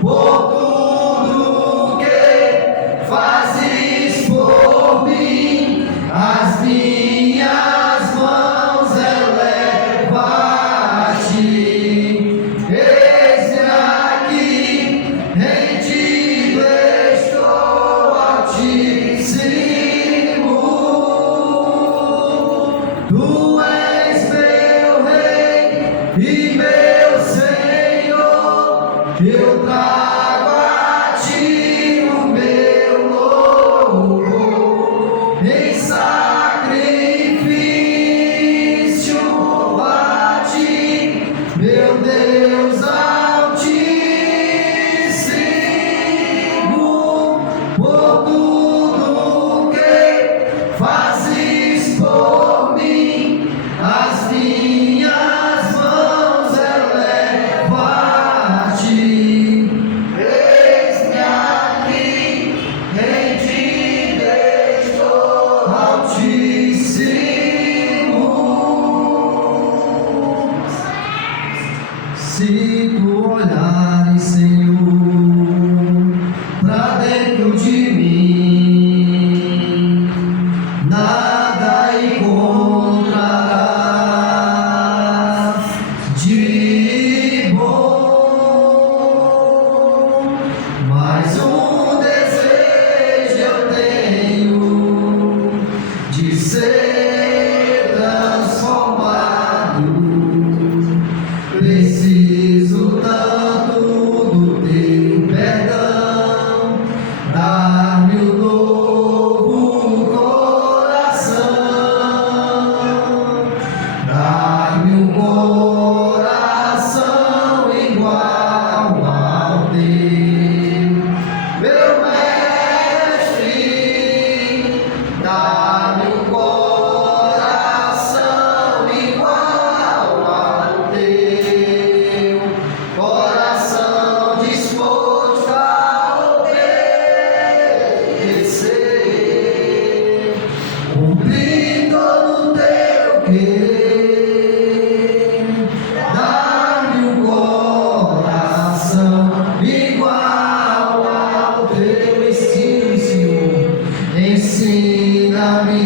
por tudo que fazes por mim. As minhas mãos elevo a ti. Eis-me aqui, rendido estou, Altíssimo. Tu és meu Rei e meu Senhor. Eu trago a ti o meu louvor em sacrifício a ti, meu Deus Altíssimo, por tudo que fazes por mim. As minhas mãos elevo a ti. Eis-me aqui, rendido estou, Altíssimo. Se tu olhares, Senhor, pra dentro de mim, nada encontrarás de bom, mas um desejo eu tenho de ser transformado. Preciso tanto do teu perdão, dar-me um novo coração, dar-me um coração igual ao teu, meu mestre. Dá-me um coração igual ao teu, coração disposto a obedecer, cumprir todo o teu querer. Dá-me um coração igual ao teu estilo, Senhor. Ensina-me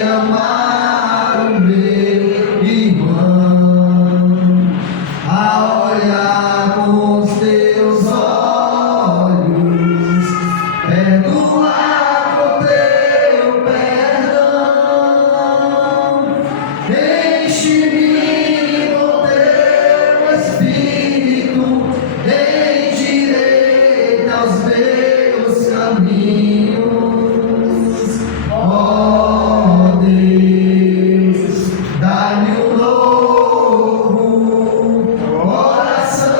a amar o meu irmão, a olhar com os teus olhos, perdoar com teu perdão. Enche-me com teu Espírito, endireita os meus caminhos. Ó Deus, dá-me um novo coração.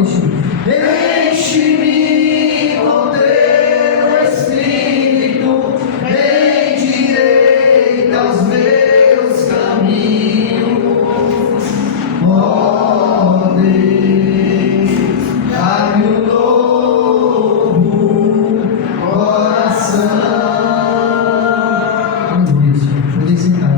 Enche-me com teu Espírito, endireita os meus caminhos. Ó Deus, dá-me um novo coração. Aleluia, Senhor. Podem sentar.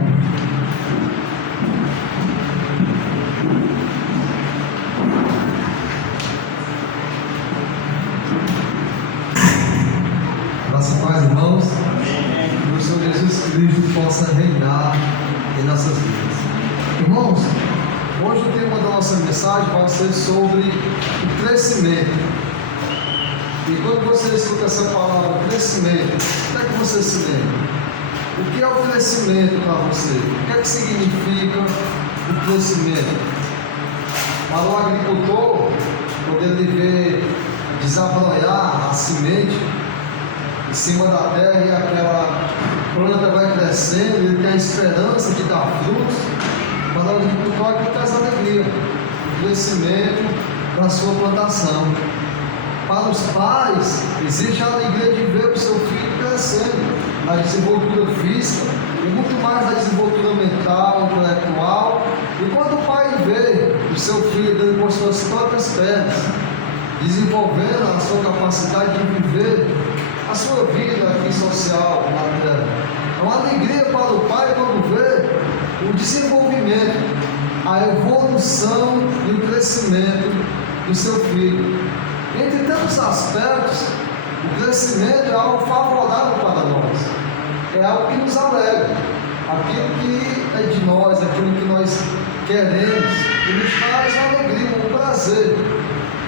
Graça e paz, irmãos. Que o Senhor Jesus Cristo possa reinar em nossas vidas. Irmãos, hoje o tema da nossa mensagem vai ser sobre o crescimento. E quando você escuta essa palavra, crescimento, o que é que você se lembra? O que é o crescimento para você? O que é que significa o crescimento? Para o agricultor, quando ele vê desabrochar a semente em cima da terra e aquela planta vai crescendo, ele tem a esperança de dar frutos. Para o agricultor, aquilo traz alegria, o crescimento da sua plantação. Para os pais, existe a alegria de ver o seu filho crescendo na desenvoltura física e muito mais na desenvoltura mental, intelectual. E quando o pai vê o seu filho dando com suas próprias pernas, desenvolvendo a sua capacidade de viver a sua vida aqui social na terra, é uma alegria para o pai quando vê o desenvolvimento, a evolução e o crescimento do seu filho. Entre tantos aspectos, o crescimento é algo favorável para nós, é algo que nos alegra, aquilo que é de nós, aquilo que nós queremos, e nos traz uma alegria, um prazer.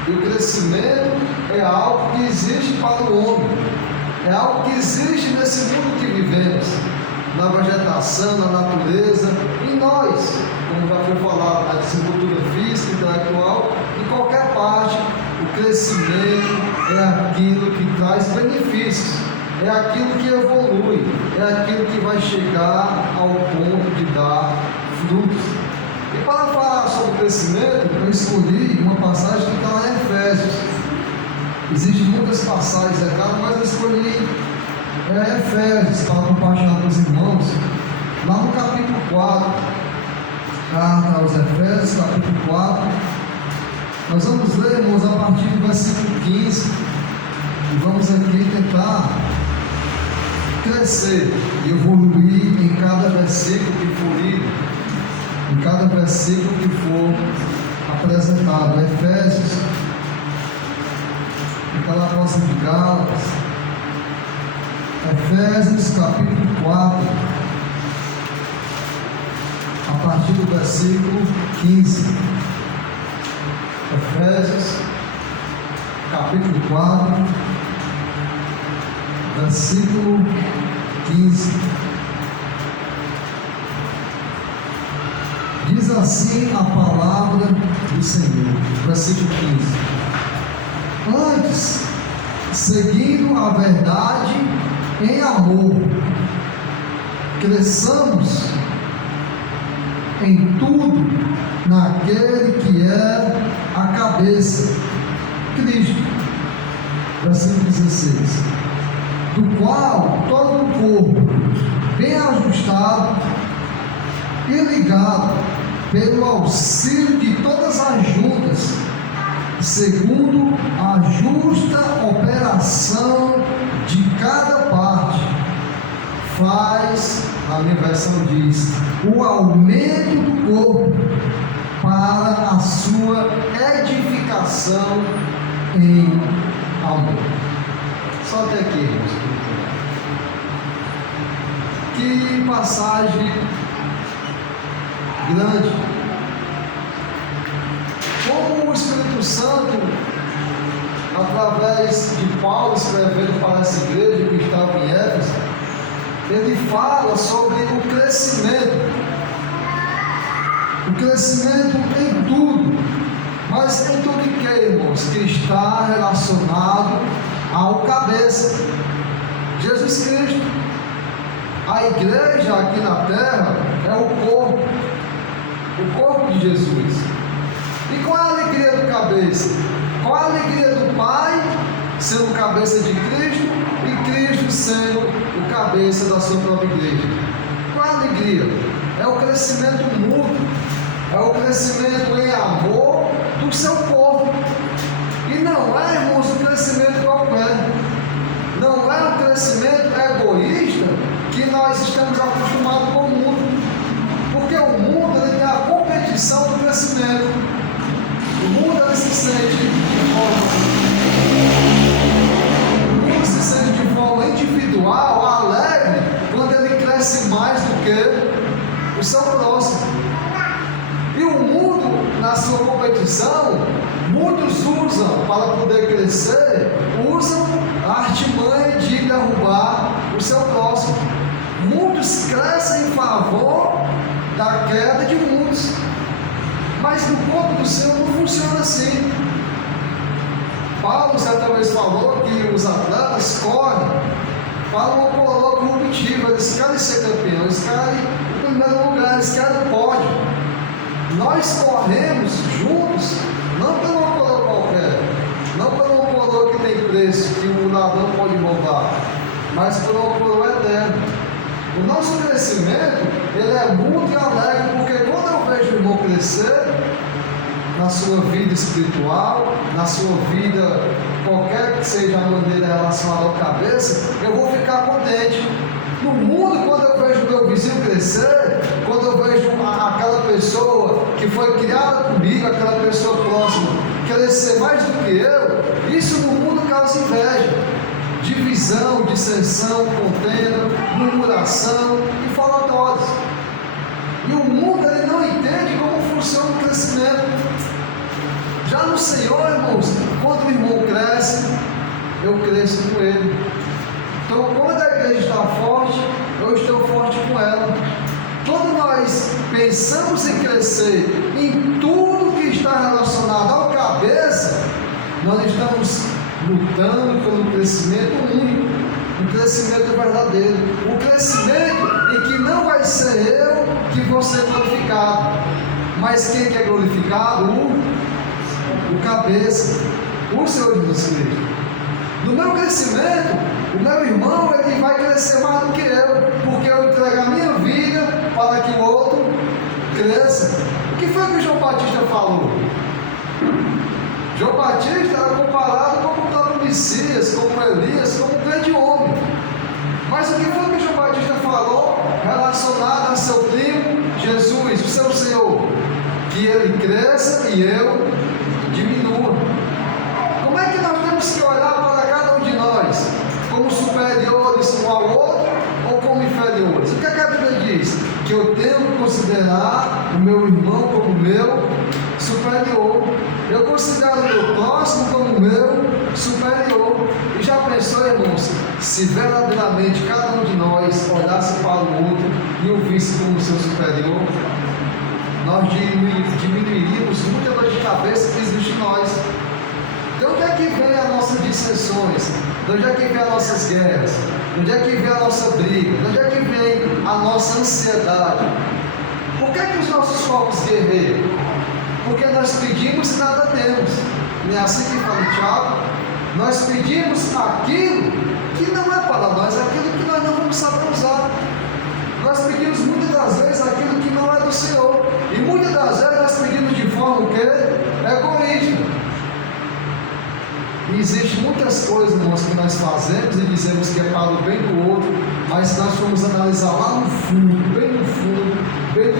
E o crescimento é algo que existe para o homem, é algo que existe nesse mundo que vivemos, na vegetação, na natureza, em nós, como já foi falado, na desenvoltura física, intelectual, em qualquer parte. O crescimento é aquilo que traz benefícios, é aquilo que evolui, é aquilo que vai chegar ao ponto de dar frutos. E para falar sobre o crescimento, eu escolhi uma passagem que está lá em Efésios. Existem muitas passagens, é claro, mas eu escolhi Efésios para compartilhar com os irmãos, lá no capítulo 4, carta aos Efésios, capítulo 4. Nós vamos ler, irmãos, a partir do versículo 15, e vamos aqui tentar crescer e evoluir em cada versículo que for lido, em cada versículo que for apresentado. Efésios, fica lá próximo de Gálatas. Efésios capítulo 4, a partir do versículo 15. Efésios capítulo 4, versículo 15. Diz assim a palavra do Senhor, versículo 15: Antes, seguindo a verdade em amor, cresçamos em tudo naquele que é a cabeça, Cristo. Versículo 16: do qual todo o corpo, bem ajustado e ligado pelo auxílio de todas as juntas, segundo a justa operação de cada parte, faz, a minha versão diz, o aumento do corpo para a sua edificação em amor. Só até aqui, irmãos. Que passagem grande. Como o Espírito Santo, através de Paulo escrevendo para essa igreja que estava em Éfeso, ele fala sobre o crescimento em tudo, mas em tudo que, irmãos, que está relacionado ao cabeça, Jesus Cristo. A igreja aqui na terra é o corpo de Jesus. E qual é a alegria do cabeça? Qual é a alegria do Pai sendo cabeça de Cristo e Cristo sendo o cabeça da sua própria igreja? Qual é a alegria? É o crescimento mútuo, é o crescimento em amor do seu corpo. E não é, irmãos, um crescimento qualquer, não é um crescimento egoísta que nós estamos acostumados com o mundo, porque o mundo ele tem a competição do crescimento. O mundo ele se sente de forma individual, alegre, quando ele cresce mais do que o seu próximo. E o mundo, na sua competição, muitos usam para poder crescer, usam a artimanha de derrubar o seu próximo. Muitos crescem em favor da queda de muitos, mas no corpo do Senhor não funciona assim. Paulo certa vez falou que os atletas correm para uma coroa corruptível. Eles querem ser campeões, eles querem o primeiro lugar, eles querem o pódio. Nós corremos juntos, não por uma coroa qualquer, não por uma coroa que tem preço, que o ladrão pode roubar, mas por uma coroa eterna. O nosso crescimento, ele é muito alegre, porque quando eu vejo o irmão crescer, na sua vida espiritual, na sua vida, qualquer que seja a maneira relacionada ao cabeça, eu vou ficar contente. No mundo, quando eu vejo meu vizinho crescer, quando eu vejo aquela pessoa que foi criada comigo, aquela pessoa próxima, crescer mais do que eu, isso no mundo causa inveja, divisão, dissensão, contenda, murmuração e falatórios. E o mundo ele não entende como funciona o crescimento. Já no Senhor, irmãos, quando o irmão cresce, eu cresço com ele. Então, quando a igreja está forte, eu estou forte com ela. Quando nós pensamos em crescer em tudo que está relacionado ao cabeça, nós estamos lutando pelo crescimento único, um crescimento verdadeiro, um crescimento em que não vai ser eu que vou ser glorificado, mas quem que é glorificado? O cabeça, o Senhor Jesus Cristo. No meu crescimento, o meu irmão ele vai crescer mais do que eu, porque eu entrego a minha vida para que o outro cresça. O que foi que o João Batista falou? João Batista era comparado como o próprio Messias, como Elias, como um grande homem. Mas o que foi que João Batista falou relacionado a seu primo Jesus, o seu Senhor? Que ele cresça e eu diminua. Como é que nós temos que olhar para cada um de nós? Como superiores um ao outro ou como inferiores? O que a Bíblia diz? Que eu tenho que considerar o meu irmão como meu superior. Eu considero o meu próximo como meu superior. E já pensou, irmãos, se verdadeiramente cada um de nós olhasse para o outro e o visse como seu superior, nós diminuiríamos muita dor de cabeça que existe em nós. De onde é que vem as nossas dissensões? De onde é que vem as nossas guerras? De onde é que vem a nossa briga? De onde é que vem a nossa ansiedade? Por que é que os nossos corpos guerreiam? Porque nós pedimos e nada temos. Não é assim que fala o Tiago? Nós pedimos aquilo que não é para nós, aquilo que nós não vamos saber usar. Nós pedimos muitas das vezes aquilo que não é do Senhor. E muitas das vezes nós pedimos de forma que egoísta. E existem muitas coisas, irmãos, que nós fazemos e dizemos que é para o bem do outro, mas se nós formos analisar lá no fundo, bem no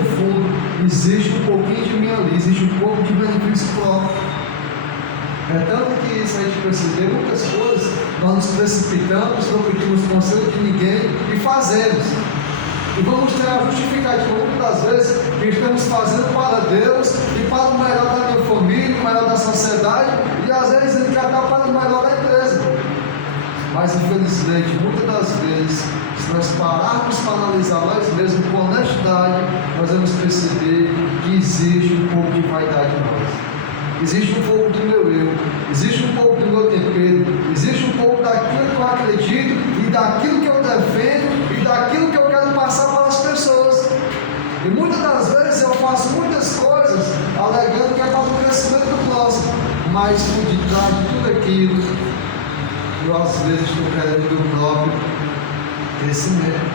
fundo, existe um pouquinho de mim ali, existe um pouco de benefício próprio. É tanto que se a gente perceber muitas coisas, nós nos precipitamos, não pedimos conselho de ninguém e fazemos. E vamos ter a justificativa muitas das vezes que estamos fazendo para Deus e para o melhor da minha família, o melhor da sociedade, e às vezes ele quer dar para o melhor da empresa. Mas infelizmente, muitas das vezes, se nós pararmos para analisar nós mesmos com honestidade, nós vamos perceber que existe um pouco de vaidade em nós. Existe um pouco do meu eu, existe um pouco do meu tempero, existe um pouco daquilo que eu acredito e daquilo que eu defendo e daquilo que eu quero passar para as pessoas. E muitas das vezes eu faço muitas coisas alegando que é para o crescimento do próximo, mas por detrás de tudo aquilo, eu às vezes estou querendo o meu próprio crescimento.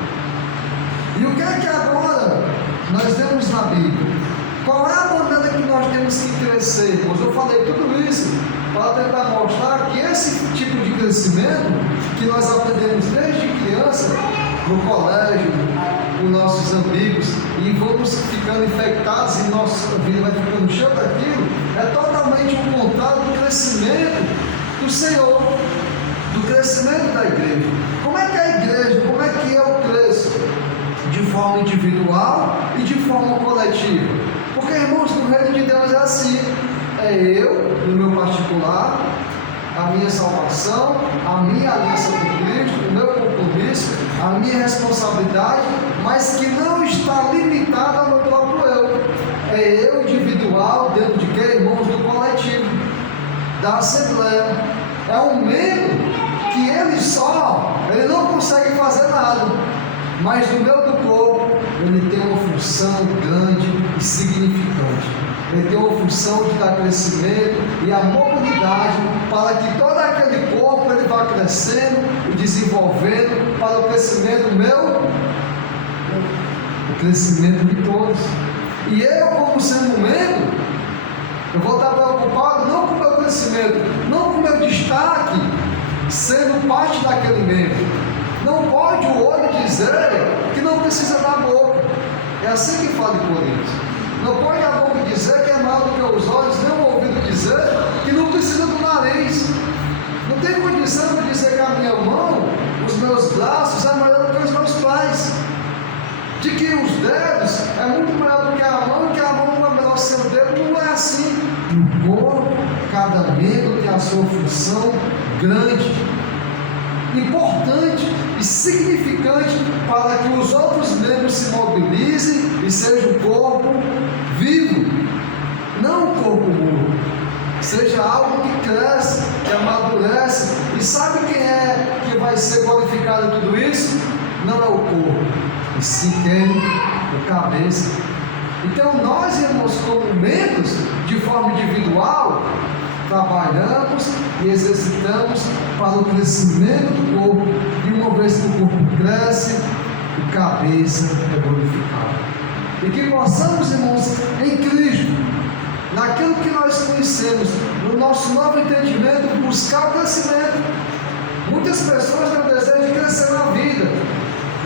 E o que é que agora nós vemos na Bíblia? Qual é a maneira que nós temos que crescer, irmãos? Eu falei tudo isso para tentar mostrar que esse tipo de crescimento que nós aprendemos desde criança, no colégio, com nossos amigos, e vamos ficando infectados e nossa vida vai ficando cheia daquilo, é totalmente o contrário do crescimento do Senhor, do crescimento da igreja. Como é que é a igreja, como é que eu cresço? De forma individual e de forma coletiva. Porque, irmãos, no reino de Deus é assim, é eu, no meu particular, a minha salvação, a minha aliança com Cristo, o meu compromisso, a minha responsabilidade, mas que não está limitada ao meu próprio eu. É eu individual, dentro de quê, irmãos? Do coletivo, da Assembleia. É um membro que ele não consegue fazer nada, mas no meio do corpo, ele tem uma função grande e significante. Ele tem uma função de dar crescimento e a mobilidade para que todo aquele corpo ele vá crescendo e desenvolvendo para o crescimento meu, o crescimento de todos. E eu, como sendo membro, eu vou estar preocupado não com o meu crescimento, não com o meu destaque, sendo parte daquele membro. Não pode o olho dizer que não precisa da boca. É assim que fala em Coríntios. Não pode a boca dizer que é maior do que os olhos, nem o ouvido dizer que não dedos é muito maior do que a mão, e que a mão não é menor que seu dedo. Não é assim. No corpo, cada membro tem a sua função grande, importante e significante para que os outros membros se mobilizem e seja o corpo vivo, não o corpo morto. Seja algo que cresce, que amadurece. E sabe quem é que vai ser glorificado em tudo isso? Não é o corpo, e sim quem? O cabeça. Então nós, irmãos, como membros, de forma individual, trabalhamos e exercitamos para o crescimento do corpo, e uma vez que o corpo cresce, o cabeça é glorificado. E que possamos, irmãos, em Cristo, naquilo que nós conhecemos, no nosso novo entendimento, buscar o crescimento. Muitas pessoas têm o desejo de crescer na vida,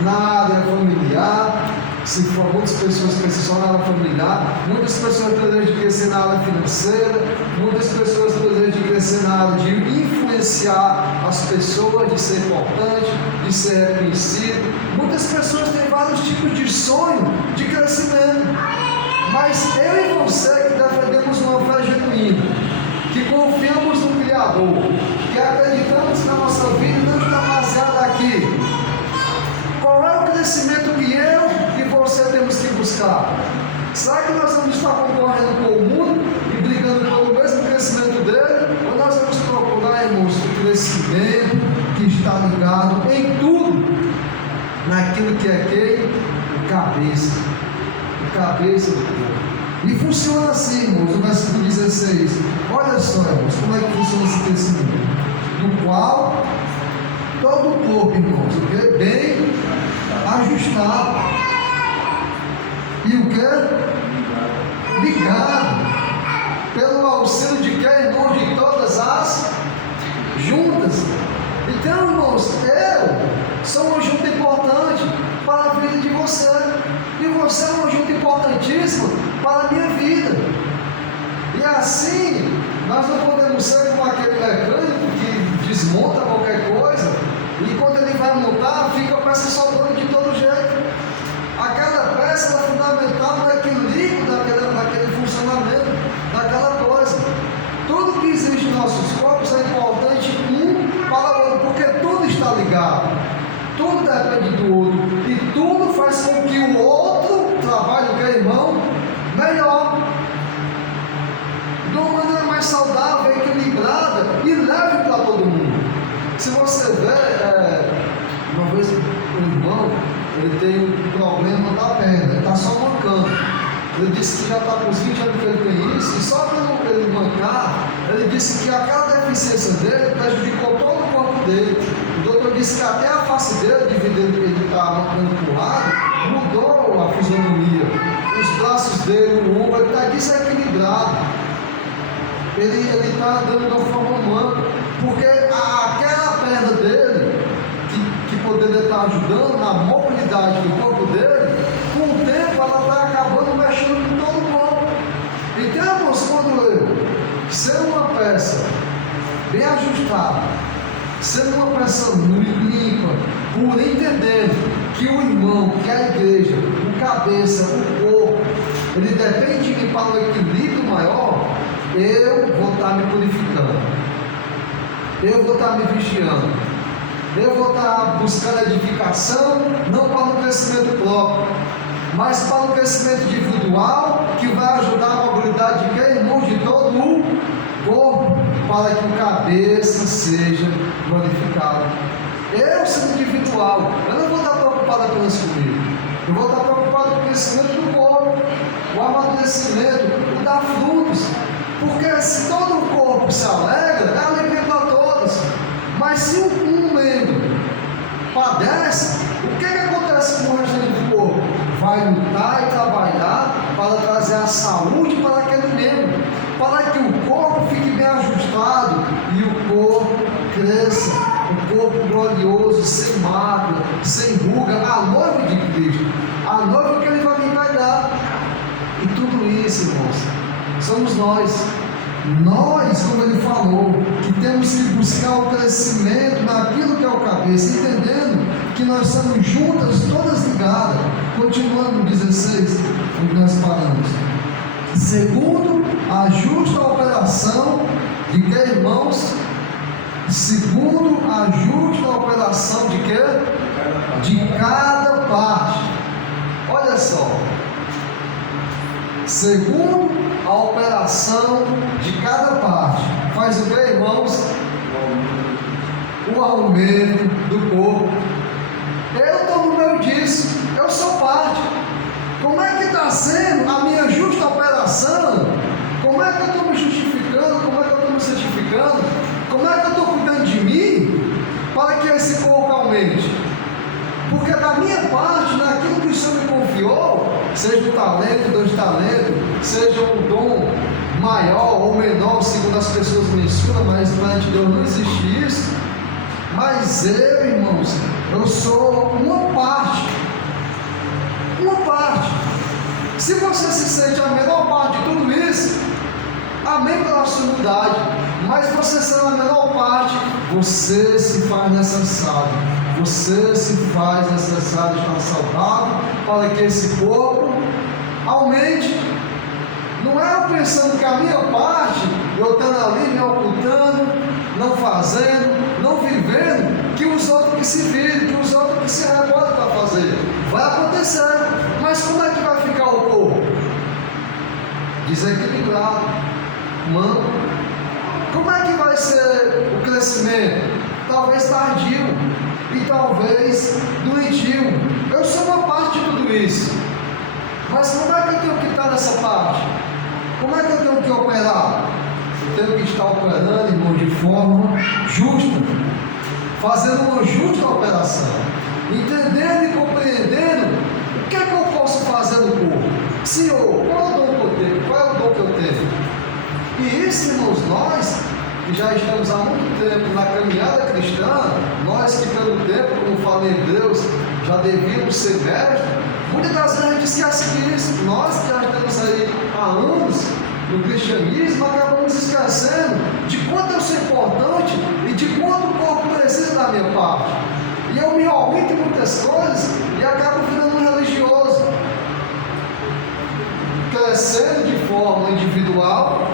na área familiar. Se for muitas pessoas que crescem só na área familiar, muitas pessoas têm o desejo de crescer na área financeira, muitas pessoas têm o desejo de crescer na área de influenciar as pessoas, de ser importante, de ser reconhecido. Muitas pessoas têm vários tipos de sonho de crescimento. Mas eu e você que defendemos uma fé genuína, que confiamos no Criador, que acreditamos que a nossa vida não está baseada aqui, qual é o crescimento que eu e você temos que buscar? Será que nós vamos estar concorrendo com o mundo e brigando pelo mesmo crescimento dele? Ou nós vamos procurar, irmãos, o crescimento que está ligado em tudo, naquilo que é quem? O cabeça. O cabeça do corpo. E funciona assim, irmãos, no versículo 16. Olha só, irmãos, como é que funciona esse crescimento. No qual todo o corpo, irmãos, o que? Bem ajustado. E o que? Ligado. Pelo auxílio de quem, irmãos? De todas as juntas. Então, irmãos, eu sou uma junta importante para a vida de você. E você é uma junta importantíssima para a minha vida. E assim, nós não podemos ser como aquele mecânico que desmonta qualquer coisa e quando ele vai montar, fica a peça sobrando de todo jeito. Aquela peça é fundamental no equilíbrio daquele funcionamento, daquela coisa. Tudo que existe em nossos corpos é importante um para o outro, porque tudo está ligado. Tudo depende do outro. E tudo faz com que o outro trabalhe, o que é irmão, melhor. De uma maneira mais saudável, equilibrada e leve para todo mundo. Se você vê, uma vez um irmão, ele tem um problema da perna, ele está só mancando. Ele disse que já está com os 20 anos que ele tem isso, e só quando ele mancar, ele disse que aquela deficiência dele prejudicou todo o corpo dele. O doutor disse que até a face dele, devido a ele estar mancando para o lado, mudou a fisionomia. Os braços dele, o ombro, ele está desequilibrado. Ele está andando de uma forma humana, porque aquela perna dele, que poderia estar ajudando na mobilidade do corpo dele, com o tempo ela está acabando mexendo com todo o corpo. Então, irmãos, quando eu ser uma peça bem ajustada, ser uma peça limpa, por entender que o irmão, que a igreja, o cabeça, o corpo, ele depende de mim para o equilíbrio maior, eu vou estar me purificando, eu vou estar me vigiando, eu vou estar buscando edificação, não para o crescimento próprio, mas para o crescimento individual, que vai ajudar a mobilidade de quem? Irmãos, de todo o corpo, para que o cabeça seja glorificado. Eu, sendo individual, eu não vou estar preocupado apenas comigo, eu vou estar preocupado com o crescimento do corpo, o amadurecimento, o dar frutos. Porque se todo o corpo se alegra, é alegria para todos. Mas se um membro padece, o que acontece com o restante do corpo? Vai lutar e trabalhar para trazer a saúde para aquele membro, para que o corpo fique bem ajustado e o corpo cresça, um corpo glorioso, sem mácula, sem ruga, a noiva de Cristo, a noiva que ele vai me pegar. E tudo isso, irmãos, somos nós, como ele falou, que temos que buscar o crescimento naquilo que é o cabeça, entendendo que nós estamos juntas, todas ligadas. Continuando no 16, onde nós paramos. Segundo a justa operação de que, irmãos? Segundo a justa operação de quê? De cada parte. Olha só. Segundo a operação de cada parte. Faz o que, irmãos? O aumento do corpo. Eu estou no meio disso. Eu sou parte. Como é que está sendo a minha justa operação? Como é que eu estou me justificando? Como é que eu estou me certificando? Como é que eu estou cuidando de mim para que esse corpo aumente? Porque da minha parte, naquilo que o Senhor me confiou, seja um talento, 2 talentos, seja um dom maior ou menor, segundo as pessoas mencionam, mas diante de Deus não existe isso. Mas eu, irmãos, eu sou uma parte. Uma parte. Se você se sente a menor parte de tudo isso, amém pela sua humildade. Mas você sendo a menor parte, você se faz necessário. Você se faz necessário estar saudável para que esse corpo aumente. Não é eu pensando que a minha parte, eu estando ali me ocultando, não fazendo, não vivendo, que os outros que se virem, que os outros que se recolhem para fazer. Vai acontecer, mas como é que vai ficar o corpo? Desequilibrado, manco. Como é que vai ser o crescimento? Talvez tardio e talvez doentio. Eu sou uma parte de tudo isso. Mas como é que eu tenho que estar nessa parte? Como é que eu tenho que operar? Eu tenho que estar operando, irmão, de forma justa, fazendo uma justa operação, entendendo e compreendendo o que é que eu posso fazer no corpo. Senhor, qual é o dom que eu tenho? Qual é o dom que eu tenho? E isso, irmãos, nós que já estamos há muito tempo na caminhada cristã, nós que pelo tempo, como falei em Deus, já devíamos ser mestres, muitas das vezes a gente esquece disso. Nós que já estamos aí há anos no cristianismo, acabamos esquecendo de quanto eu sou importante e de quanto o corpo precisa da minha parte. E eu me aumento em muitas coisas e acabo virando um religioso, crescendo de forma individual,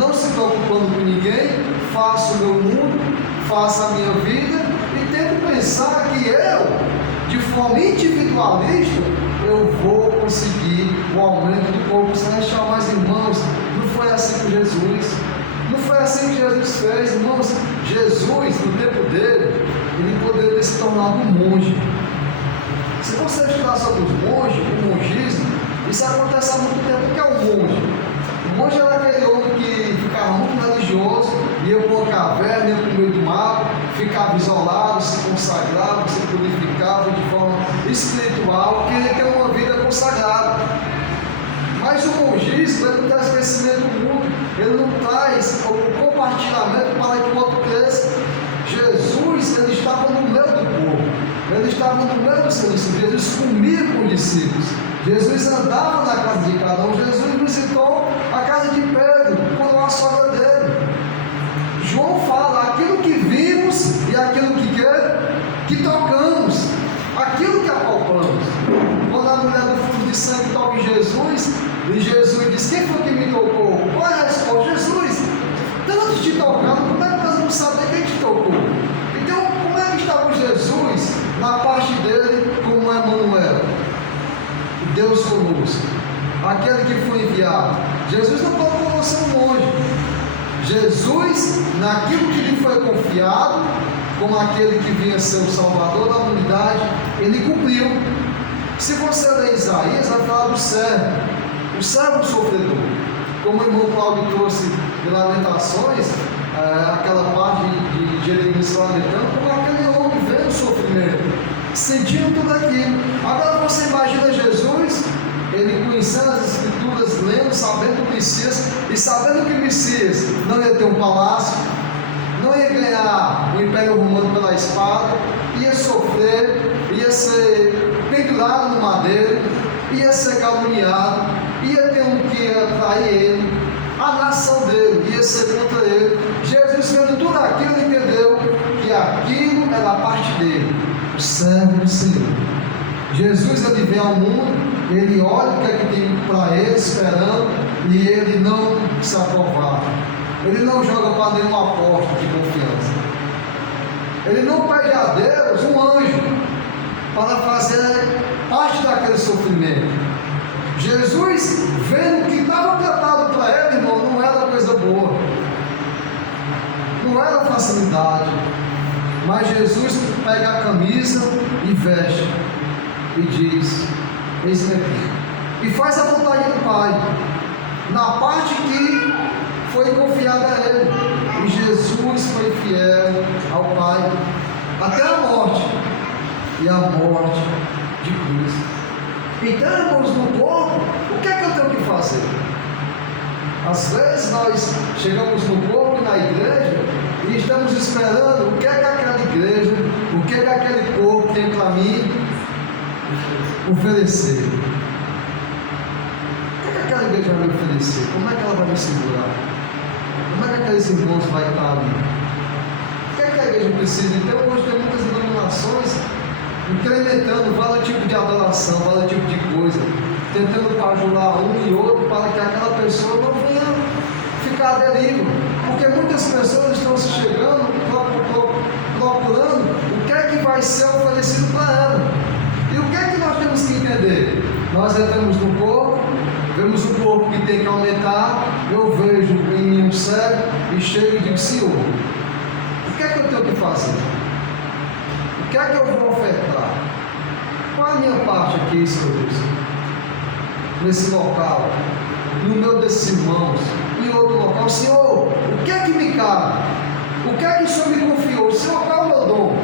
não se preocupando com ninguém, faço o meu mundo, faço a minha vida e tento pensar que eu, de forma individualista, eu vou conseguir o aumento do corpo celestial. Mas, irmãos, não foi assim com Jesus. Não foi assim que Jesus fez, irmãos. Jesus, no tempo dele, ele poderia ter se tornado um monge. Se você estudar sobre os monges, o mongismo, isso acontece há muito tempo. O que é um monge? O monge era aquele homem que ficava muito religioso, ia para uma caverna, ia para o meio do mato, ficava isolado, se consagrava, se purificava de forma espiritual, queria ter uma vida consagrada. Mas o mongismo, ele não traz crescimento mútuo, ele não traz o compartilhamento para que o outro cresça. Jesus, ele estava no meio do povo, ele estava no meio dos seus discípulos, Jesus comia com os discípulos, Jesus andava na casa de cada um, Jesus visitou a casa de Pedro, com a sogra dele. João fala, aquilo que vimos e aquilo que tocamos, aquilo que apalpamos. Quando a mulher do fluxo de sangue toca em Jesus, e Jesus diz, quem foi que me tocou? Qual é a resposta? Jesus, tantos te tocaram, como é que nós vamos saber quem te tocou? Então, como é que estava Jesus na parte dele como Emanuel? Deus conosco, aquele que foi enviado. Jesus não colocou você um monge. Jesus, naquilo que lhe foi confiado, como aquele que vinha ser o Salvador da humanidade, ele cumpriu. Se você ler Isaías, vai falar do servo, o servo sofredor. Como o irmão Cláudio trouxe de Lamentações, aquela parte de Jeremias lamentando, como aquele homem vendo o sofrimento, sentindo tudo aquilo. Agora você imagina Jesus, ele conhecendo as Escrituras, lendo, sabendo do Messias, e sabendo que o Messias não ia ter um palácio, não ia ganhar o Império Romano pela espada, ia sofrer, ia ser pendurado no madeiro, ia ser caluniado, ia ter um que ia trair ele, a nação dele ia ser contra ele. Jesus, vendo tudo aquilo, entendeu que aquilo era a parte dele. o servo do Senhor. Jesus, ele vem ao mundo, ele olha o que é que tem para ele esperando e ele não se acovarda. Ele não joga para nenhuma aposta de confiança. Ele não pede a Deus um anjo para fazer parte daquele sofrimento. Jesus, vendo que estava tratado para ele, irmão, não era coisa boa, não era facilidade. Mas Jesus pega a camisa e veste e diz: eis-me aqui. E faz a vontade do Pai, na parte que foi confiada a ele. E Jesus foi fiel ao Pai até a morte, e a morte de cruz. Então, irmãos, no corpo, o que é que eu tenho que fazer? Às vezes nós chegamos no corpo e na igreja e estamos esperando o que é que aquela igreja, o que é que aquele corpo tem para mim oferecer. O que é que aquela igreja vai me oferecer? Como é que ela vai me segurar? Como é que aqueles irmãos vão estar ali? O que é que a igreja precisa? Então hoje tem muitas denominações incrementando vários tipos de adoração, vários tipos de coisa, tentando cajular um e outro para que aquela pessoa não venha ficar à deriva. Porque muitas pessoas estão se chegando, procurando o que é que vai ser oferecido para ela. E o que é que nós temos que entender? Nós entramos no corpo, vemos o corpo que tem que aumentar, eu vejo em mim um cego e chego e digo: Senhor, o que é que eu tenho que fazer? O que é que eu vou ofertar? Qual é a minha parte aqui, Senhor Deus? Nesse local, no meu desses irmãos, em outro local. Senhor, o que é que me cabe? O que é que o Senhor me confiou? Senhor, qual é o meu dom?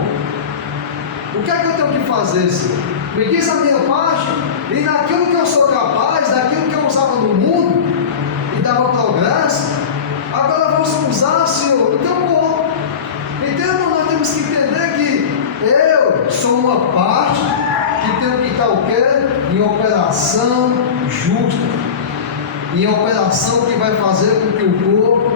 O que é que eu tenho que fazer, Senhor? Me diz a minha parte, e naquilo que eu sou capaz, naquilo que eu usava no mundo, e dava progresso, agora vamos usar, Senhor, o teu corpo. Então nós temos que entender que eu sou uma parte que tenho que estar o quê? Em operação justa, em operação que vai fazer com que o corpo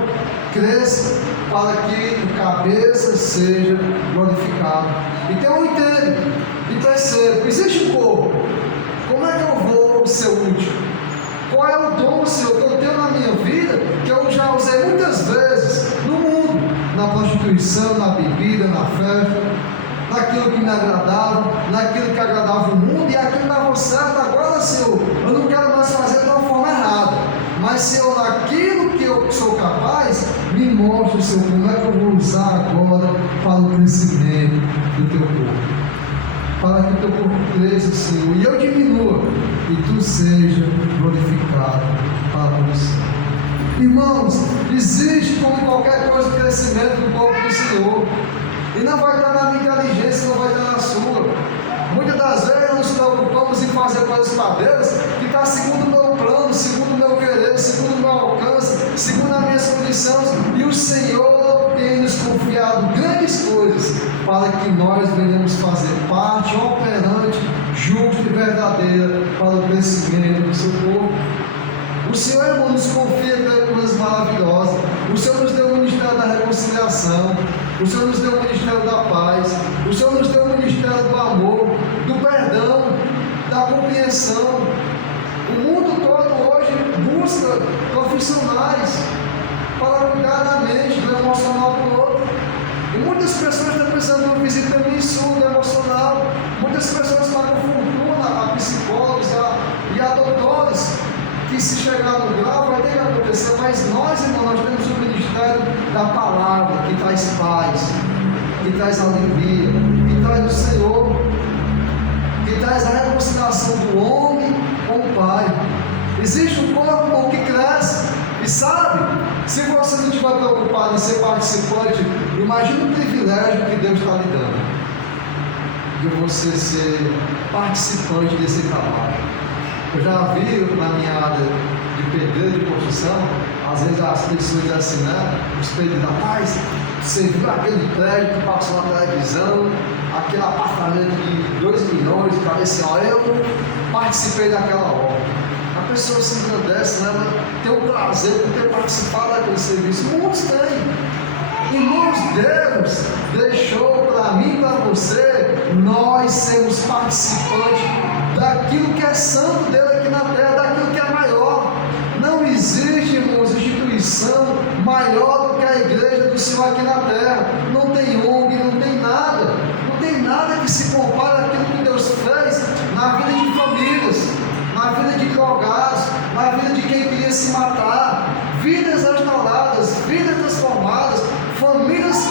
cresça para que a cabeça seja glorificada. Então eu entendo e percebo: existe um corpo, como é que eu vou ser útil? Qual é o dom, Senhor, que eu tenho na minha vida, que eu já usei muitas vezes no mundo, na prostituição, na bebida, na festa, naquilo que me agradava, naquilo que agradava o mundo, e aquilo dava certo. Agora, Senhor, eu não quero mais fazer de uma forma errada, mas, Senhor, naquilo que eu sou capaz, me mostre, Senhor, como é que eu vou usar agora para o crescimento do teu corpo, para que o teu corpo cresça, Senhor, e eu diminua, e tu seja glorificado para você. Irmãos, existe como qualquer coisa o crescimento do corpo do Senhor, e não vai estar na minha inteligência, não vai estar na sua. Muitas das vezes nós nos preocupamos em fazer coisas para Deus que está segundo o meu plano, segundo o meu querer, segundo o meu alcance, segundo as minhas condições, e o Senhor tem nos confiado grandes coisas para que nós venhamos fazer parte operante, justa e verdadeira para o crescimento do seu corpo. O Senhor, irmão, nos confia coisas maravilhosas. O Senhor nos deu o ministério da reconciliação, o Senhor nos deu o ministério da paz, o Senhor nos deu o ministério do amor, do perdão, da compreensão. O mundo todo hoje busca profissionais para cuidar da mente, do emocional do outro. E muitas pessoas estão precisando de uma visita surda emocional. Muitas pessoas pagam fortuna a psicólogos e a doutores, que se chegar no grau vai ter que acontecer. Mas nós, irmãos, nós temos o ministério da palavra, que traz paz, que traz alegria, que traz o Senhor, que traz a reconciliação do homem com o Pai. Existe um corpo que cresce, e sabe, se você não estiver preocupado em ser participante, imagine o privilégio que Deus está lhe dando de você ser participante desse trabalho. Eu já vi na minha área de pedreiro, de construção, às vezes as pessoas dizem assim, né? Os pedreiros, rapaz, você viu aquele prédio que passou na televisão, aquele apartamento de 2 milhões, para ver se eu participei daquela obra. A pessoa se engrandece, né? Ela tem o prazer de ter participado daquele serviço. Muitos têm. Irmãos, Deus deixou para mim e para você, nós sermos participantes daquilo que é santo dele aqui na terra, daquilo que é maior. Não existe, irmãos, instituição maior do que a igreja do Senhor aqui na terra. Não tem ONG, não tem nada que se compare àquilo que Deus fez na vida de famílias, na vida de drogados, na vida de quem queria se matar, vidas restauradas, vidas transformadas, famílias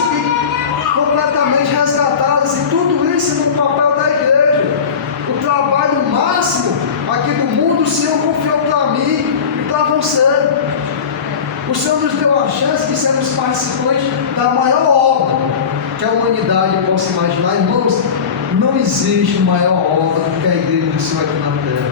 completamente resgatadas, e tudo isso no papel da igreja. O trabalho máximo aqui do mundo, o Senhor confiou para mim e para você. O Senhor nos deu a chance de sermos participantes da maior obra que a humanidade possa imaginar. Irmãos, não existe maior obra do que a igreja do Senhor aqui na terra.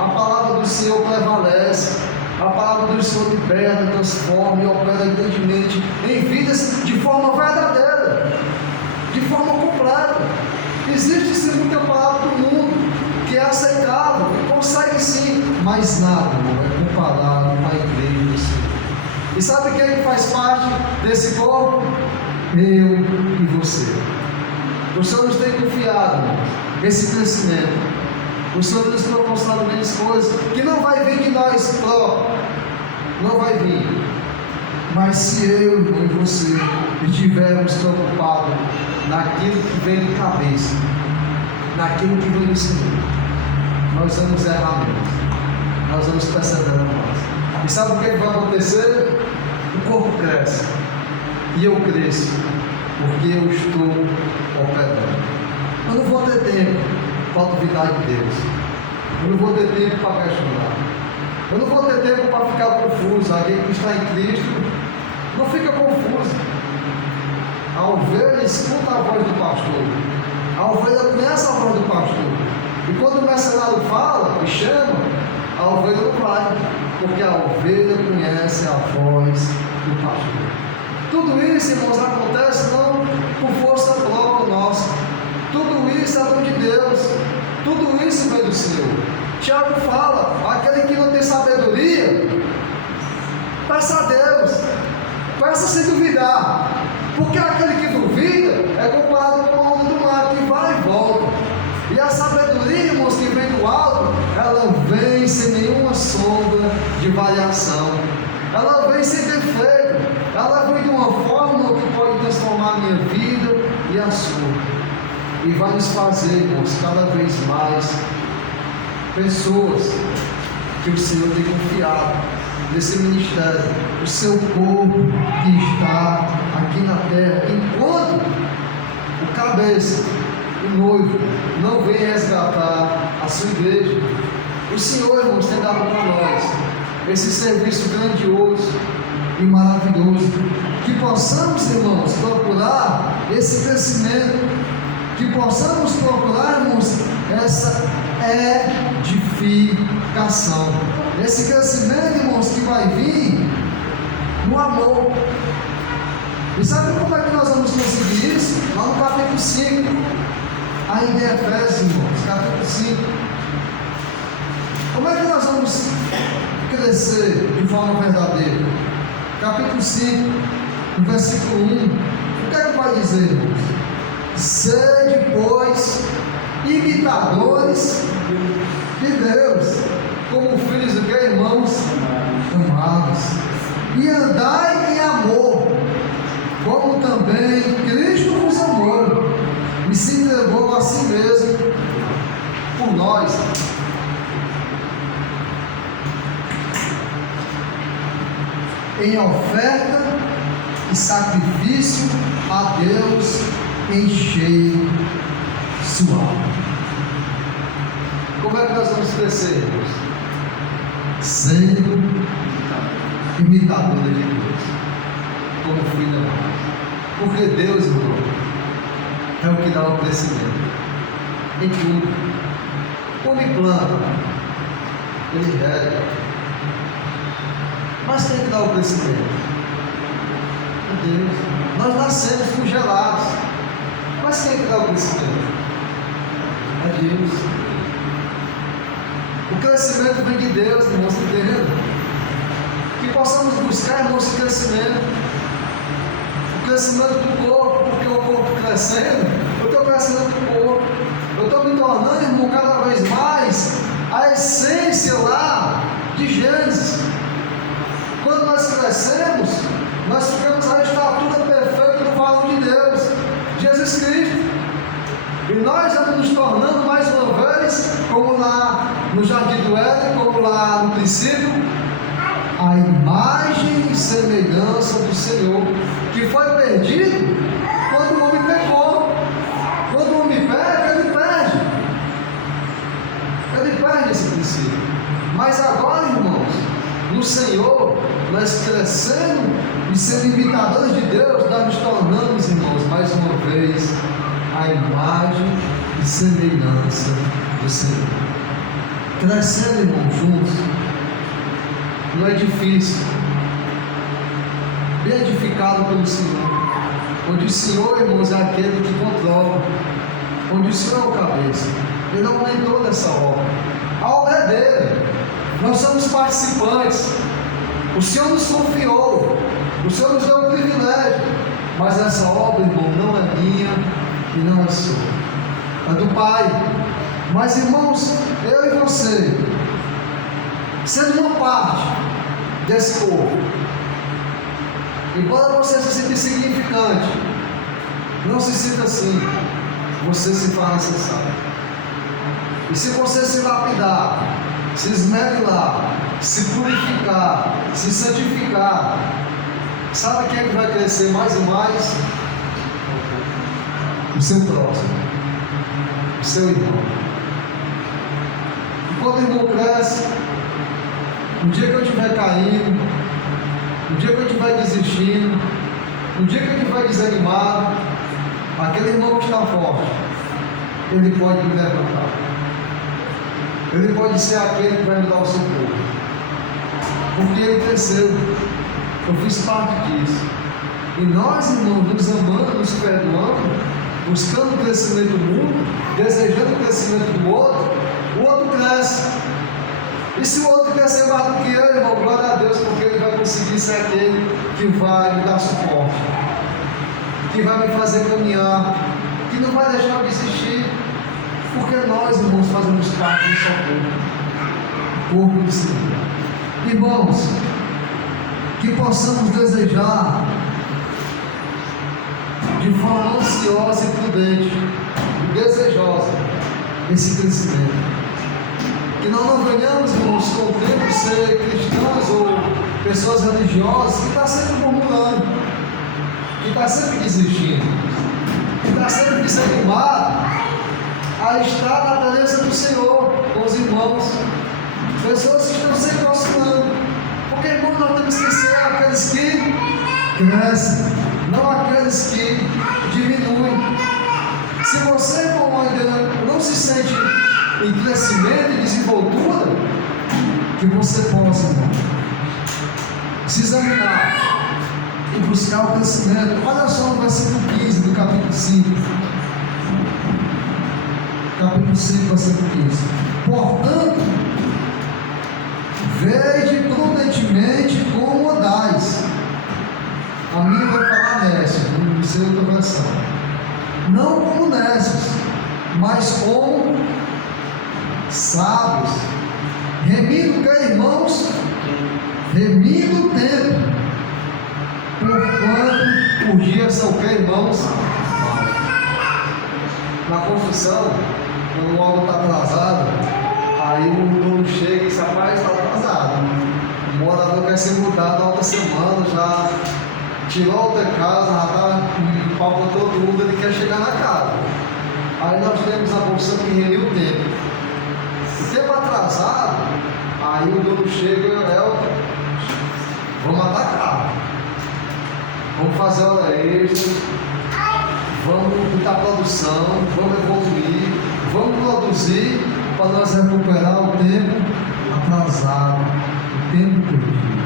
A palavra do Senhor prevalece, a palavra do Senhor liberta, transforma e opera grandemente em vidas de forma verdadeira, de forma completa. Existe sim muita palavra do mundo que é aceitável, consegue sim, mas nada, irmão, é comparado com a igreja do Senhor. E sabe quem faz parte desse corpo? Eu e você. O Senhor nos tem confiado, irmão, esse crescimento. O Senhor nos proporcionado grandes coisas que não vai vir de nós próprios, não vai vir. Mas se eu e você estivermos preocupados naquilo que vem de cabeça, naquilo que vem do Senhor, nós vamos errar menos, nós vamos perseverar mais. E sabe o que vai acontecer? O corpo cresce e eu cresço, porque eu estou operando. Eu não vou ter tempo para duvidar de Deus, eu não vou ter tempo para questionar, eu não vou ter tempo para ficar confuso. Alguém que está em Cristo não fica confuso. A ovelha escuta a voz do pastor, a ovelha conhece a voz do pastor, e quando o mercenário fala e chama, a ovelha não vai, porque a ovelha conhece a voz do pastor. Tudo isso, irmãos, acontece não por força própria nossa. Tudo isso é dom de Deus. Tudo isso vem do Senhor. Tiago fala: aquele que não tem sabedoria, peça a Deus, peça sem duvidar, porque aquele que duvida é comparado com a onda do mar que vai e volta. E a sabedoria, irmãos, que vem do alto, ela vem sem nenhuma sombra de variação, ela vem sem defeito, ela vem de uma forma que pode transformar a minha vida e a sua, e vai nos fazer, irmãos, cada vez mais pessoas que o Senhor tem confiado nesse ministério, o seu corpo que está aqui na terra, enquanto o cabeça, o noivo, não vem resgatar a sua igreja. O Senhor, irmãos, tem dado para nós esse serviço grandioso e maravilhoso, que possamos, irmãos, procurar esse crescimento, que possamos procurar, irmãos, essa edificação, esse crescimento, irmãos, que vai vir no amor. E sabe como é que nós vamos conseguir isso? Lá no capítulo 5, ainda em Efésios, irmãos, capítulo 5. Como é que nós vamos crescer de forma verdadeira? Capítulo 5, no versículo 1, o que é que vai dizer, irmãos? Sede, pois, imitadores de Deus, como filhos do que, irmãos? Amados. E andai em amor, como também Cristo vos amou e se entregou a si mesmo por nós, em oferta e sacrifício a Deus em cheio suave. Como é que nós vamos crescer, irmãos? Sendo imitadores de Deus, como filho amado. Porque Deus, irmão, é o que dá o crescimento em tudo. Come planta, ele rega, mas quem que dá o crescimento? É Deus. Nós nascemos congelados, mas quem que dá o crescimento? É Deus. O crescimento vem de Deus, irmãos, entendendo? Que possamos buscar, irmãos, esse crescimento. O crescimento do corpo, porque o corpo crescendo, eu estou crescendo do corpo. Eu estou me tornando, irmão, cada vez mais a essência lá de Gênesis. Quando nós crescemos, nós ficamos à estatura perfeita do valor de Deus, Jesus Cristo. E nós vamos nos tornando mais uma vez, como lá no Jardim do Éden, como lá no princípio, a imagem e semelhança do Senhor, que foi perdido quando o homem pecou. Quando o homem peca, ele perde. Ele perde esse princípio. Mas agora, irmãos, no Senhor, nós crescendo e sendo imitadores de Deus, nós nos tornamos, irmãos, mais uma vez, a imagem e semelhança do Senhor. Crescendo, irmãos, juntos, no edifício, bem edificado pelo Senhor, onde o Senhor, irmãos, é aquele que controla, onde o Senhor é o cabeça. Ele não aumentou dessa obra, a obra é dele, nós somos participantes. O Senhor nos confiou, o Senhor nos deu o privilégio, mas essa obra, irmão, não é minha e não é sua, é do Pai. Mas, irmãos, eu e você, sendo uma parte desse corpo, embora você se sinta insignificante, não se sinta assim, você se faz necessário. E se você se lapidar, se esmerilhar, se purificar, se santificar, sabe quem é que vai crescer mais e mais? O seu próximo, o seu irmão. E quando o irmão cresce, no dia que eu estiver caindo, no dia que eu estiver desistindo, no dia que eu estiver desanimado, aquele irmão que está forte, ele pode me levantar. Ele pode ser aquele que vai me dar o socorro. Porque ele cresceu. Eu fiz parte disso. E nós, irmãos, nos amando, nos perdoando, buscando o crescimento mútuo, desejando o crescimento do outro, o outro cresce. E se o outro crescer mais do que eu, irmão, glória a Deus, porque ele vai conseguir ser aquele que vai me dar suporte, que vai me fazer caminhar, que não vai deixar eu desistir, porque nós, irmãos, fazemos parte do só corpo, corpo do Senhor. Irmãos, que possamos desejar de forma ansiosa e prudente, desejosa, esse crescimento. Que nós não venhamos, irmãos, com o tempo ser cristãos ou pessoas religiosas que estão sempre murmurando, que estão sempre desistindo, que estão sempre desanimado a estar na presença do Senhor com os irmãos. Pessoas que estão sempre oscilando, porque, irmãos, nós temos que ser aqueles que crescem, não aqueles que diminuem. Se você, irmão, ainda não se sente em crescimento e desenvoltura, que você possa, irmão, se examinar e buscar o crescimento. Olha só no versículo 15 do capítulo 5. Capítulo 5, versículo 15. Portanto, vede prudentemente como andais. A minha vai falar nessa, não sei outra versão. Não como necios, mas como sábios, remindo que, irmãos, remindo o tempo, porquanto os dias são que, irmãos? Na construção, quando o algo está atrasado, aí o dono chega e diz: rapaz, está atrasado. O morador quer ser mudado na outra semana, já tirou a outra casa, já está em pau para todo mundo, ele quer chegar na casa. Aí nós temos a função que remia o tempo. O tempo atrasado, aí o dono chega, vamos atacar, vamos fazer hora extra, vamos botar produção, vamos evoluir, vamos produzir para nós recuperar o tempo atrasado, o tempo perdido.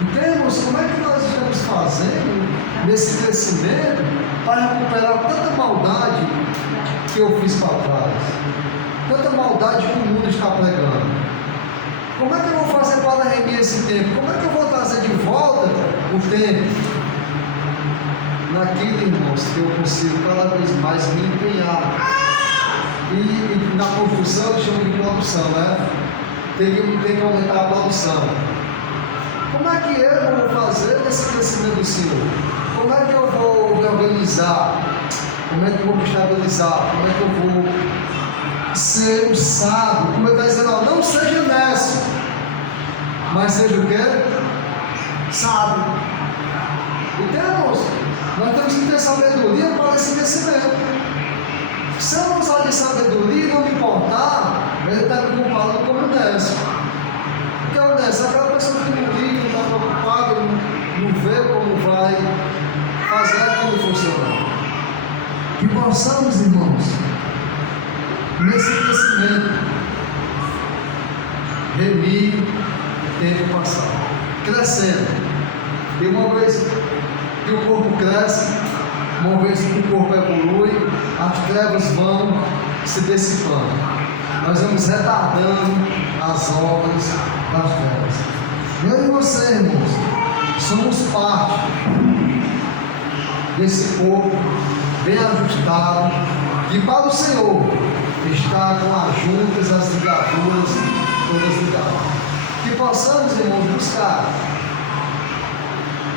Então, irmãos, como é que nós estamos fazendo nesse crescimento para recuperar tanta maldade que eu fiz para trás? Tanta maldade que o mundo está pregando. Como é que eu vou fazer para remir esse tempo? Como é que eu vou trazer de volta o tempo? naquilo, irmãos, que eu consigo cada vez mais me empenhar. E na construção eles chamam de produção, né? Tem que aumentar a produção. Como é que eu vou fazer esse crescimento do Senhor? Como é que eu vou me organizar? Como é que eu vou me estabilizar? Como é que eu vou ser um sábio? Como ele está dizendo, não seja nécio, mas seja o quê? Sábio. Entendemos? Nós temos que ter sabedoria para esse crescimento. Se eu não usar de sabedoria e não me importar, ele está me comparando como nécio. Porque o nécio é aquela pessoa que não liga, não está preocupada, não vê como vai fazer aquilo funcionar. Que possamos, irmãos, nesse crescimento, remir o tempo passado, crescendo. E uma vez que o corpo cresce, uma vez que o corpo evolui, as trevas vão se dissipando. Nós vamos retardando as obras das trevas. Eu e você, irmãos, somos parte desse corpo bem ajustado, que para o Senhor está com as juntas, as ligaduras todas ligadas. Que possamos, irmãos, buscar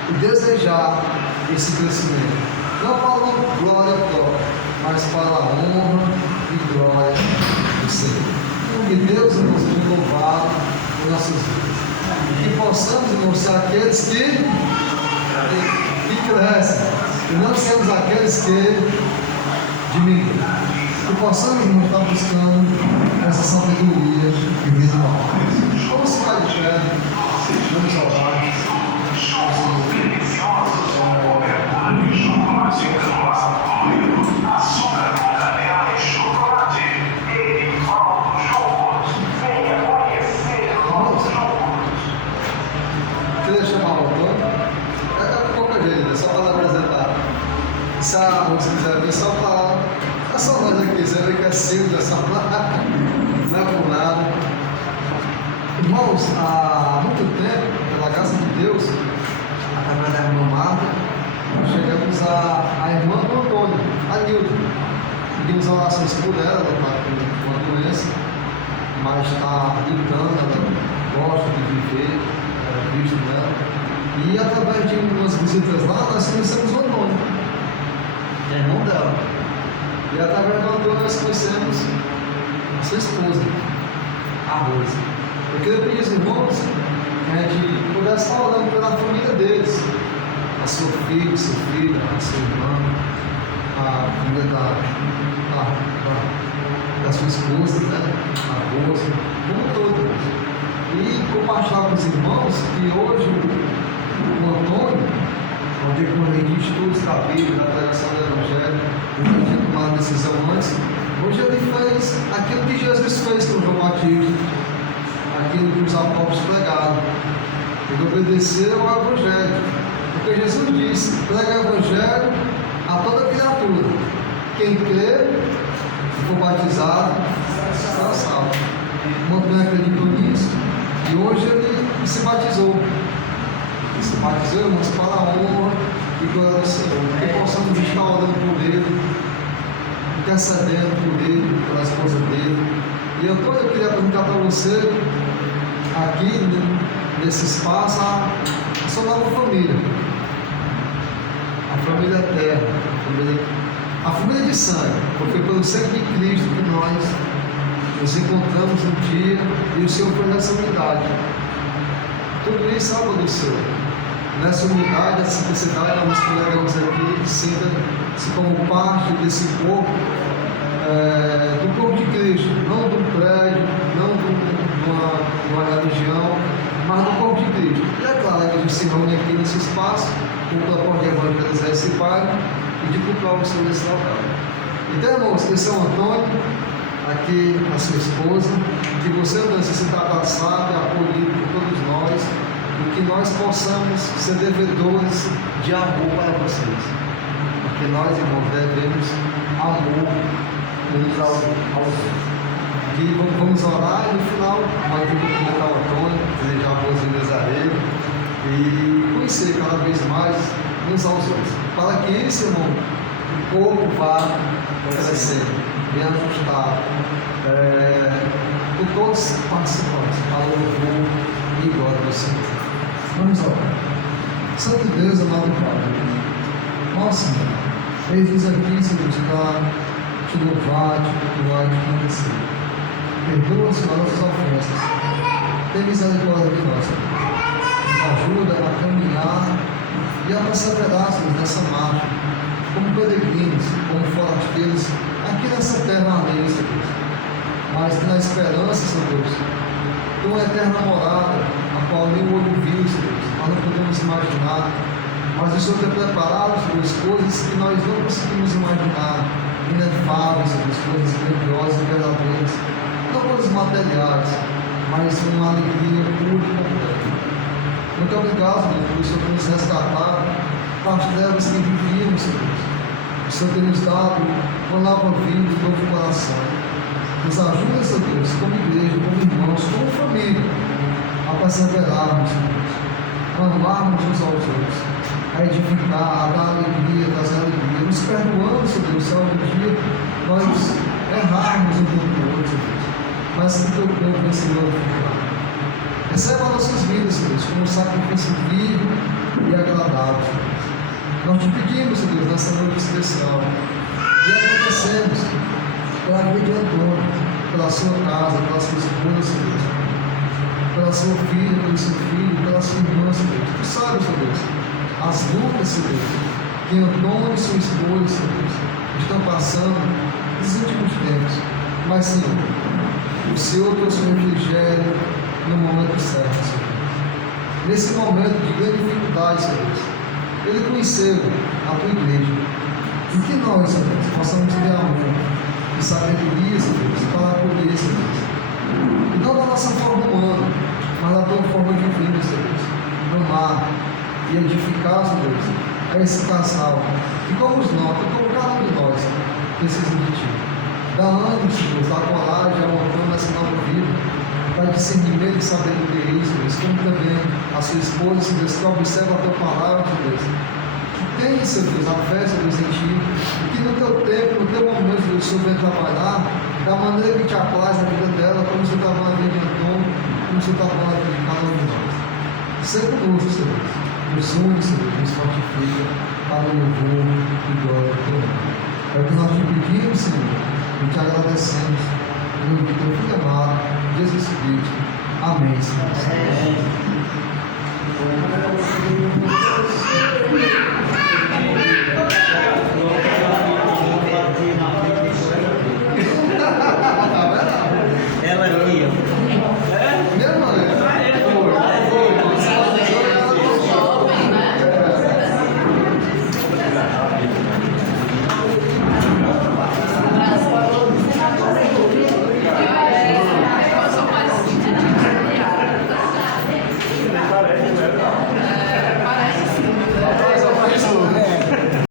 e desejar esse crescimento. Não para a glória própria, mas para a honra e glória do Senhor. Que Deus, irmãos, seja louvado em nossas vidas. Que possamos, irmãos, ser aqueles que crescem, e não sermos aqueles que diminuem. Que possamos, irmãos, estar buscando essa sabedoria que vem do alto. Vamos ficar de pé, vamos orar. Queria chamar o autor? É qualquer jeito, só para apresentar. Se a música quiser vir, só para. É só nós aqui, você vê que é simples, só para. Não é por nada. Irmãos, há muito tempo, pela graça de Deus, através da irmã Marta, nós chegamos à irmã do Antônio, a Nilda. Pedimos orações por ela está com uma doença, mas está lutando, ela gosta de viver, Cristo dela. E através de umas visitas lá, nós conhecemos o Antônio, que é irmão dela. E através do Antônio nós conhecemos a sua esposa, a Rosa. Eu queria pedir aos irmãos que a gente pudesse estar orando pela família deles, a seu filho, a sua filha, a sua irmã, a família da sua esposa, né? A Rosa, como todo. E compartilhar com os irmãos que hoje o Antônio, onde quando ele diz estudos da Bíblia, da pregação do Evangelho, ele tinha tomado a decisão antes, hoje ele fez aquilo que Jesus fez com João Batista, aquilo que os apóstolos pregaram. Ele obedeceu ao Evangelho, porque Jesus disse: prega o Evangelho a toda criatura. Quem crê e for batizado será salvo. O Antônio acreditou nisso e hoje ele se batizou. Ele se batizou, irmãos, para a honra e glória do Senhor. Que possamos estar orando por ele, intercedendo por ele, pela esposa dele. E Antônio, eu queria perguntar para você, aqui nesse espaço, a sua nova família, a família eterna, a família de sangue, porque pelo sangue de Cristo que nós nos encontramos um dia e o Senhor foi nessa unidade. Tudo isso é obra do Senhor. Nessa unidade, essa simplicidade, nós pregamos aqui, sinta-se como parte desse corpo, do corpo de Cristo, não do prédio, não de uma religião, mas do corpo de Cristo. E é claro que a gente se reúne aqui nesse espaço, com o propósito de evangelizar esse bairro e de cultuar o Senhor nesse local. Então, irmãos, esse é o Antônio, aqui a sua esposa, que você não se sinta abraçado e acolhido por todos nós, e que nós possamos ser devedores de amor para vocês. Porque nós, irmãos, devemos amor uns aos outros. E vamos orar e no final nós vamos cumprimentar o Antônio, desejar boas-vindas a ele e conhecer cada vez mais uns aos outros, para que esse irmão, o corpo vá crescendo, bem ajustado, por todos os participantes, para o louvor e glória do Senhor. Vamos orar. Santo Deus, amado Pai, ó Senhor, eis-nos aqui, Senhor, para te louvar, te cultuar e te agradecer. Perdoa, Senhor, as nossas ofensas. Tem misericórdia de nós, Senhor. Nos ajuda a caminhar e a perseverar, Senhor, nessa marcha, como peregrinos, como forasteiros, aqui nessa terra além, Senhor. Mas que na esperança, Senhor Deus, de uma eterna morada, a qual nem o olho viu, Senhor, nós não podemos imaginar, mas o Senhor tem preparado, Senhor, coisas que nós não conseguimos imaginar, inefáveis, Senhor, coisas grandiosas e verdadeiras, não coisas materiais, mas uma alegria pura e completa. Muito obrigado, Senhor, por o Senhor ter nos resgatado das trevas que vivíamos, Senhor. O Senhor tem nos dado uma nova vida, um novo coração. Nos ajuda, Senhor Deus, como igreja, como irmãos, como família, a perseverarmos, Senhor, a amarmos uns aos outros, a edificar, a dar alegria, trazer alegria, nos perdoando, Senhor Deus, se algum dia nós errarmos um pouco do outro, Senhor Deus, mas que teu povo venha se glorificar. Receba nossas vidas, Senhor Deus, como um sacrifício vivo e agradável, Senhor Deus. Nós te pedimos, Senhor Deus, nessa noite especial, e agradecemos pela vida de Antônio, pela sua casa, pela sua esposa, Senhor Deus, pela sua filha, pelo seu filho, pela sua irmã, Senhor Deus. Tu sabes, Senhor Deus, as lutas, Senhor Deus, que Antônio e sua esposa, Senhor Deus, estão passando nos últimos tempos. Mas, Senhor, o Senhor trouxe o refrigério no momento certo, Senhor Deus. Nesse momento de grande dificuldade, Senhor Deus, Ele conheceu a tua igreja. E que nós, Senhor Deus, possamos ter amor e sabedoria, Senhor Deus, para acolher, Senhor Deus. E não da nossa forma humana, mas da tua forma divina, Senhor Deus. Amar e edificar, Senhor Deus, a esse casal. E como cada um de nós precisa de ti. Dá ânimo, Senhor Deus, dá coragem ao Antônio nessa nova vida. Dá discernimento e sabedoria, Senhor Deus, como também a sua esposa, Senhor Deus, que observa a tua palavra, Senhor Deus. Tem, Senhor Deus, a fé, Senhor Deus, em ti, e que no teu tempo, no teu momento, Senhor Deus, o Senhor vem trabalhar da maneira que te apraz na vida dela, como o Senhor estava na vida de Antônio, como o Senhor estava na vida de cada um de nós. Seja conosco, Senhor Deus, nos une, Senhor Deus, nos fortifica, para o louvor e glória do teu nome. É o que nós te pedimos, Senhor, e te agradecemos, em nome do teu Filho amado, Jesus Cristo. Amém, Senhor. Amém.